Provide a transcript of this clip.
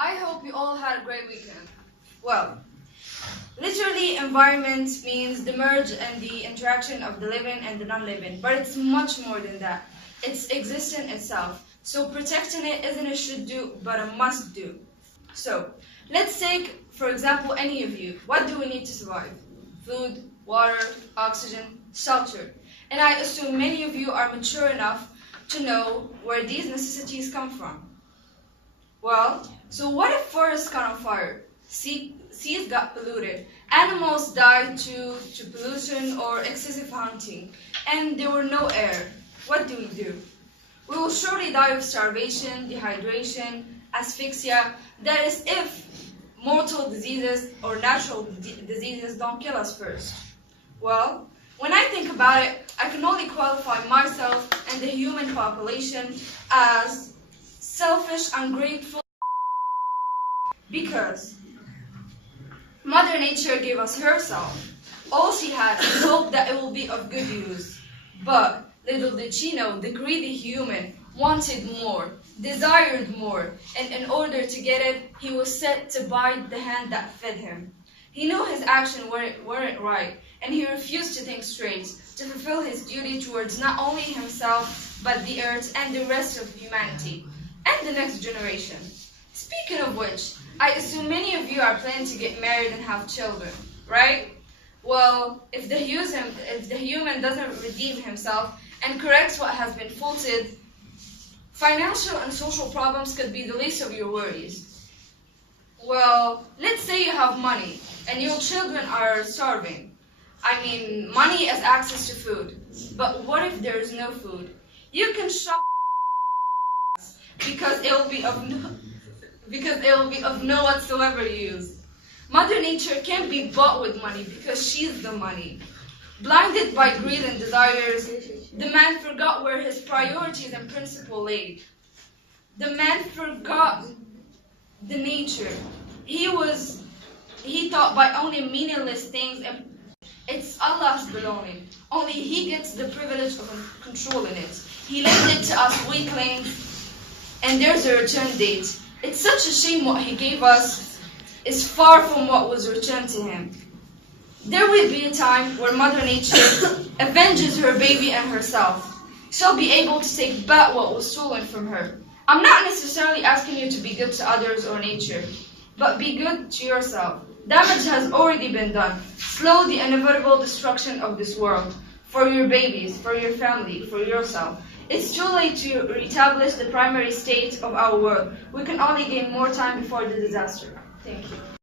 I hope you all had a great weekend. Well, literally environment means the merge and the interaction of the living and the non-living, but it's much more than that. It's existence itself. So protecting it isn't a should do, but a must do. So, let's take, for example, any of you. What do we need to survive? Food, water, oxygen, shelter. And I assume many of you are mature enough to know where these necessities come from. Well, so what if forests caught on fire? Seas got polluted, animals died to pollution or excessive hunting, and there were no air. What do? We will surely die of starvation, dehydration, asphyxia. That is if mortal diseases or natural diseases don't kill us first. Well, when I think about it, I can only qualify myself and the human population as selfish, ungrateful, because Mother Nature gave us herself. All she had is hope that it will be of good use. But little did she know, the greedy human wanted more, desired more, and in order to get it, he was set to bite the hand that fed him. He knew his actions weren't right, and he refused to think straight, to fulfill his duty towards not only himself, but the earth and the rest of humanity, and the next generation. Speaking of which, I assume many of you are planning to get married and have children, right? Well, if the human doesn't redeem himself and corrects what has been faulted, financial and social problems could be the least of your worries. Well, let's say you have money and your children are starving. I mean, money is access to food, but what if there is no food? You can shop because it will be of no whatsoever use. Mother Nature can't be bought with money because she's the money. Blinded by greed and desires, the man forgot where his priorities and principle lay. The man forgot the nature. He thought by owning meaningless things, and it's Allah's belonging. Only He gets the privilege of controlling it. He left it to us weaklings, and there's a return date. It's such a shame what He gave us is far from what was returned to Him. There will be a time where Mother Nature avenges her baby and herself. She'll be able to take back what was stolen from her. I'm not necessarily asking you to be good to others or nature, but be good to yourself. Damage has already been done. Slow the inevitable destruction of this world. For your babies, for your family, for yourself. It's too late to reestablish the primary state of our world. We can only gain more time before the disaster. Thank you.